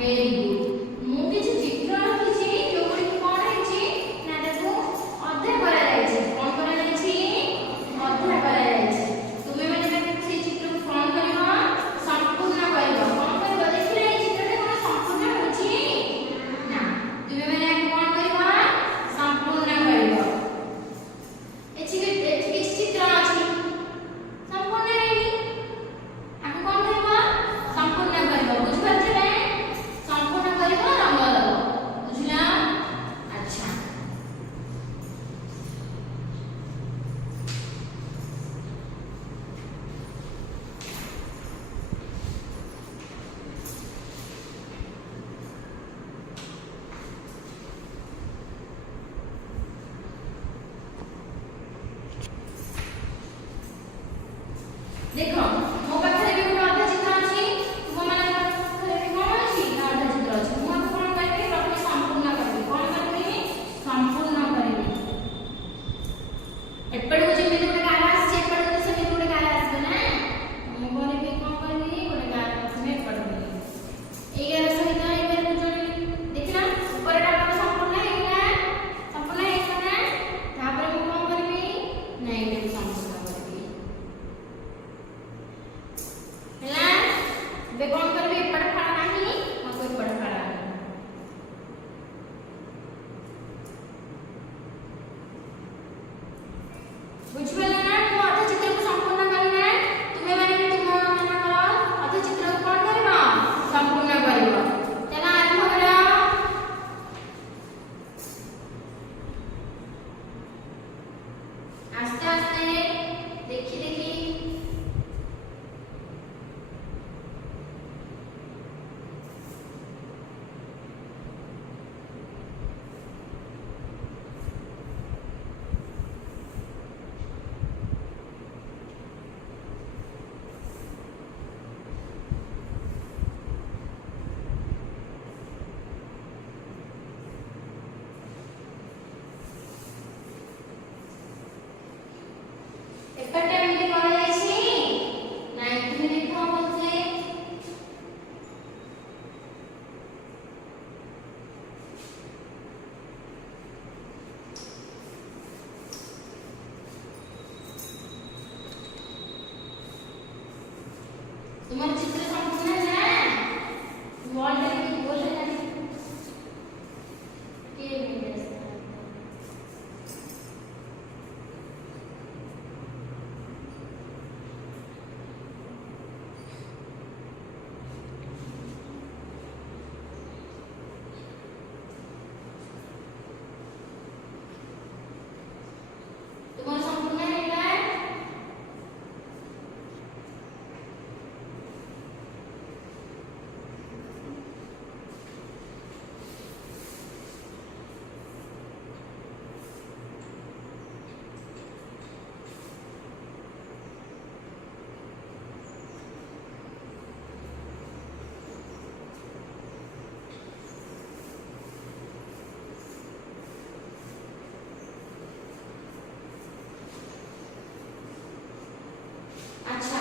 very good ମୁଁ କିଛି ଚିତ୍ର ରଖିଛି ଯୋଉଠି କଣ ହେଇଛି ନା ତାକୁ ଅଧ୍ୟାୟ କରାଯାଇଛି କଣ କରାଯାଇଛି ଅଧ୍ୟାୟ କରାଯାଇଛି ତୁମେ ମାନେ ତାକୁ ସେଇ ଚିତ୍ରକୁ କଣ କରିବ ସମ୍ପୂର୍ଣ୍ଣ କରିବ କଣ କରିବ ଦେଖିଲେ ଏଇ ଚିତ୍ରଟା କଣ ସମ୍ପୂର୍ଣ୍ଣ ହେଉଛି ନା ତୁମେ ମାନେ ଆକୁ କଣ କରିବ ସମ୍ପୂର୍ଣ୍ଣ କରିବ ଏଠି କିଛି ଚିତ୍ର ଅଛି ସମ୍ପୂର୍ଣ୍ଣ ହେଇନି ଆକୁ କଣ କରିବ ସମ୍ପୂର୍ଣ୍ଣ କରିବ ବୁଝିପାରୁଛ ନା ସମ୍ପୂର୍ଣ୍ଣ କରିବ ରଙ୍ଗ ଦବ ବୁଝିଲ ଆଚ୍ଛା देख मो पाखरे भी गोटे अधा चित्र अछि तुमମାନଙ୍କ पाखरे भी कोन अछि अधा चित्र अछि मु आपको कोन करबे प्रथमे संपूर्ण करबे कोन करबे संपूर्ण करबे एपड़ को जेमे गोटे गाला आछि एपड़ को सेमे गोटे गाला आछबे ना मु करबे कोन करबे गोटे गाला प्रथमे एपड़ करबे ए गाला सहित ए गाला को जोड़ी देखिना ऊपरटा अपन संपूर्ण हे गला ना तापर मु कोन करबे नै एटा संपूर्ण बे कौन करबे एपड़ फाड़ा नाही मको एपड़ फाड़ा बुझिबला ना मु आधा चित्र को संपूर्ण करना तुमे माने तुम मानकर आधा चित्र को कोन करबा संपूर्ण करबो चला आरंभ करो आस्ते आस्ते देखि देखि एपटे एमती करा जायछि नाइ तुम देखो बोलते तुम्हारे चित्र संपूर्ण है ना वॉल पे की बोल है ना के मिनट तुम्हारा संपूर्ण है ना अच्छा